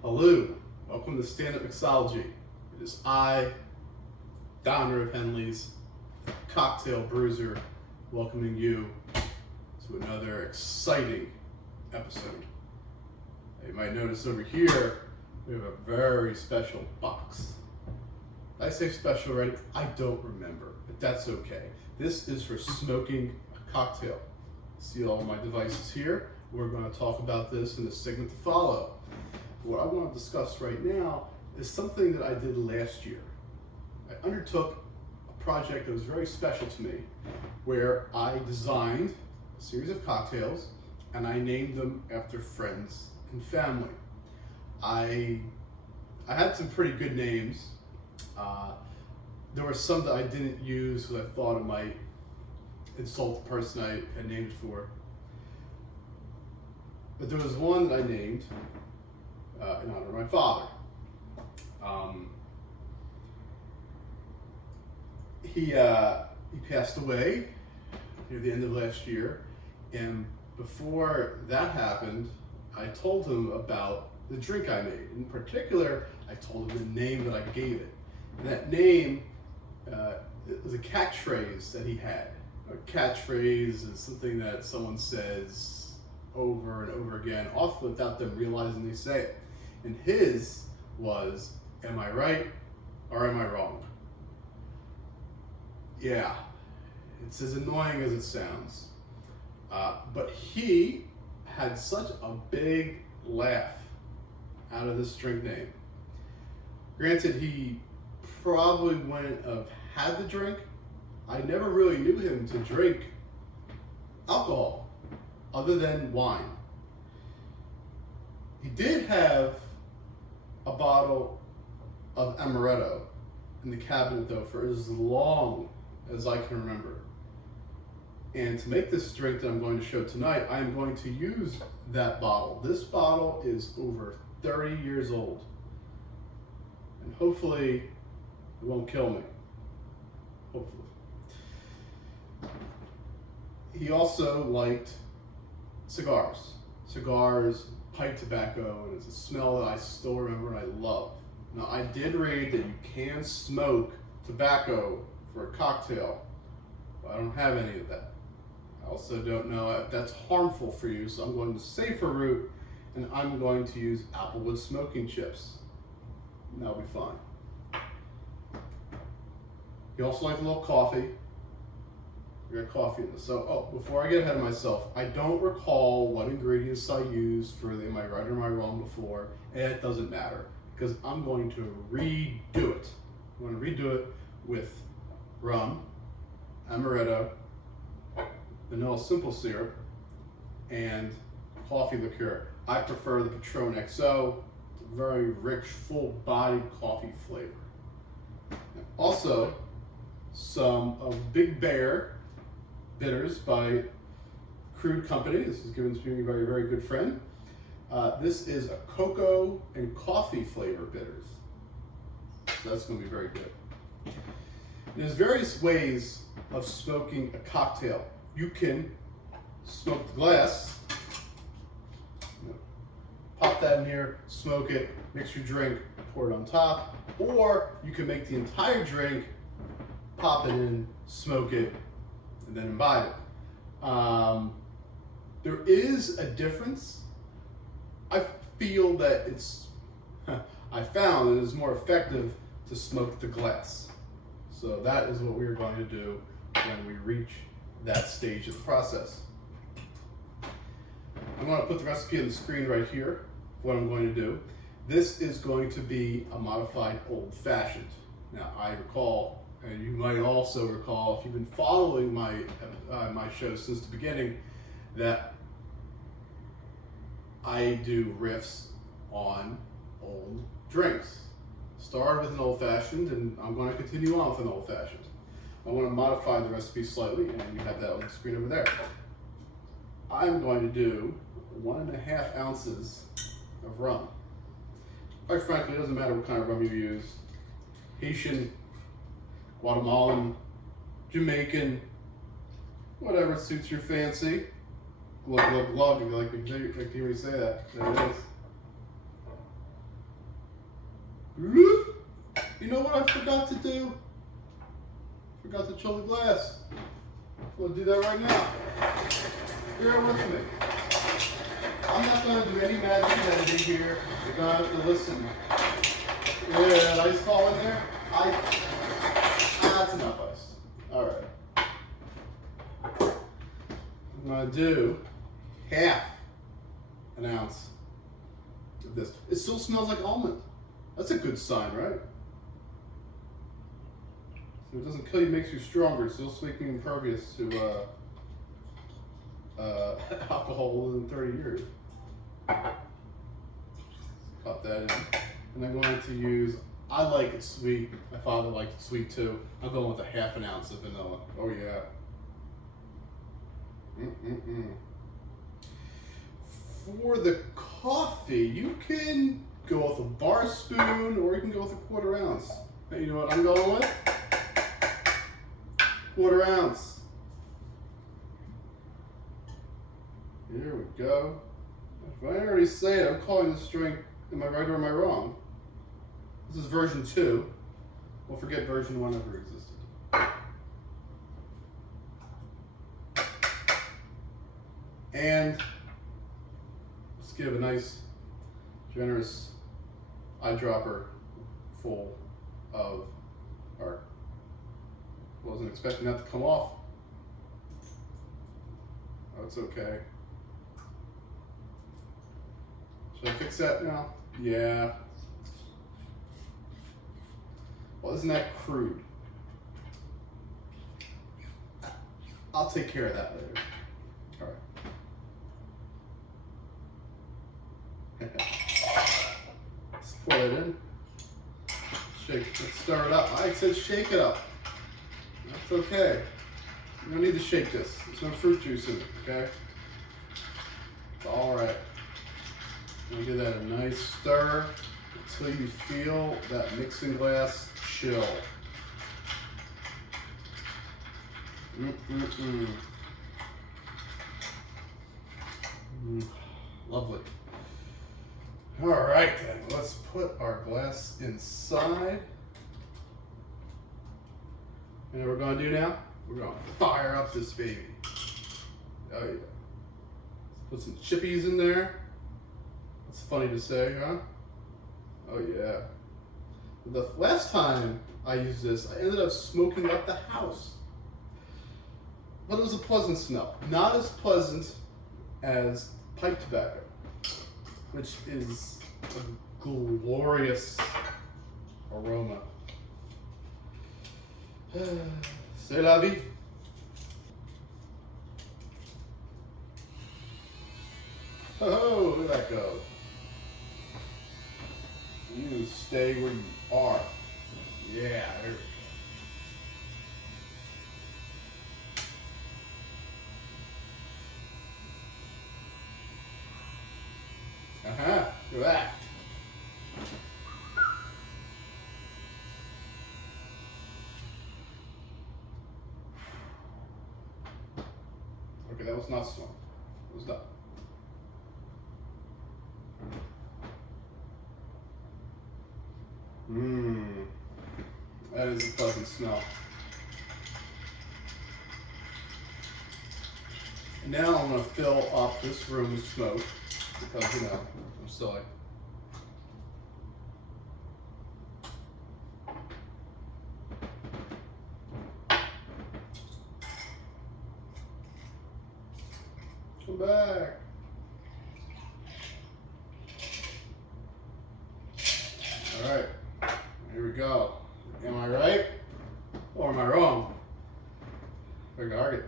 Hello, welcome to Stand Up Mixology. It is I, Donner of Henley's, cocktail bruiser, welcoming you to another exciting episode. You might notice over here, we have a very special box. Did I say special already? I don't remember, but that's okay. This is for smoking a cocktail. See all my devices here? We're going to talk about this in the segment to follow. What I want to discuss right now is something that I did last year. I undertook a project that was very special to me where I designed a series of cocktails and I named them after friends and family. I had some pretty good names. There were some that I didn't use because I thought it might insult the person I had named it for. But there was one that I named in honor of my father. He passed away near the end of last year, and before that happened, I told him about the drink I made. In particular, I told him the name that I gave it. And that name it was a catchphrase that he had. A catchphrase is something that someone says over and over again, often without them realizing they say it. And his was, am I right or am I wrong? Yeah, it's as annoying as it sounds. But he had such a big laugh out of this drink name. Granted, he probably wouldn't have had the drink. I never really knew him to drink alcohol other than wine. He did have a bottle of amaretto in the cabinet though for as long as I can remember. And to make this drink that I'm going to show tonight, I'm going to use that bottle. This bottle is over 30 years old. And hopefully it won't kill me. Hopefully. He also liked cigars, pipe tobacco, and it's a smell that I still remember and I love. Now, I did read that you can smoke tobacco for a cocktail, but I don't have any of that. I also don't know if that's harmful for you, so I'm going the safer route, and I'm going to use applewood smoking chips. And that'll be fine. You also like a little coffee. We got coffee in this. So, before I get ahead of myself, I don't recall what ingredients I used for the am I right or am I wrong before, and it doesn't matter because I'm going to redo it. I'm going to redo it with rum, amaretto, vanilla simple syrup, and coffee liqueur. I prefer the Patron XO, very rich, full-bodied coffee flavor. And also, some of Big Bear bitters by Crude Company. This is given to me by a very good friend. This is a cocoa and coffee flavor bitters. So that's going to be very good. There's various ways of smoking a cocktail. You can smoke the glass, pop that in here, smoke it, mix your drink, pour it on top, or you can make the entire drink, pop it in, smoke it, and then imbibe it. There is a difference. I feel that I found that it's more effective to smoke the glass. So that is what we're going to do when we reach that stage of the process. I'm going to put the recipe on the screen right here, what I'm going to do. This is going to be a modified old fashioned. Now I recall, and you might also recall if you've been following my show since the beginning, that I do riffs on old drinks. Started with an old fashioned, and I'm going to continue on with an old fashioned. I want to modify the recipe slightly, and you have that on the screen over there. I'm going to do 1.5 ounces of rum. Quite frankly, it doesn't matter what kind of rum you use. Haitian, Guatemalan, Jamaican, whatever suits your fancy. Glug, glug, glug, if you like to hear me say that. There it is. You know what I forgot to do? Forgot to chill the glass. We'll do that right now. Bear with me. I'm not going to do any magic editing here. You're going to have to listen. Yeah, did ice fall in there? That's enough ice. Alright. I'm going to do half an ounce of this. It still smells like almond. That's a good sign, right? So it doesn't kill you, makes you stronger. It's still making you impervious to alcohol within 30 years. Cut that in. And I'm going to use, I like it sweet. My father liked it sweet too. I'm going with a half an ounce of vanilla. Oh yeah. For the coffee, you can go with a bar spoon or you can go with a 1/4 ounce. Hey, you know what I'm going with? 1/4 ounce. Here we go. If I already say it, I'm calling this drink, am I right or am I wrong? This is version 2. We'll forget version 1 ever existed. And let's give a nice, generous eyedropper full of our, wasn't expecting that to come off. Oh, it's okay. Should I fix that now? Yeah. Well, isn't that crude? I'll take care of that later. All right. Let's pour it in. Shake, let's stir it up. I said shake it up. That's okay. You don't need to shake this. There's no fruit juice in it, okay? It's all right. We'll give that a nice stir until you feel that mixing glass chill. Lovely. All right, then let's put our glass inside. You know what we're going to do now? We're going to fire up this baby. Oh yeah. Let's put some chippies in there. That's funny to say, huh? Oh yeah. The last time I used this, I ended up smoking up the house. But it was a pleasant smell. Not as pleasant as pipe tobacco, which is a glorious aroma. C'est la vie. Oh, look at that go. You stay where you are. Yeah, there we go. Look at that. Okay, that was not small. It was not. That is a pleasant smell. And now I'm going to fill up this room with smoke because, you know, I'm silly. Come back. All right, here we go. Am I right or am I wrong? Very target.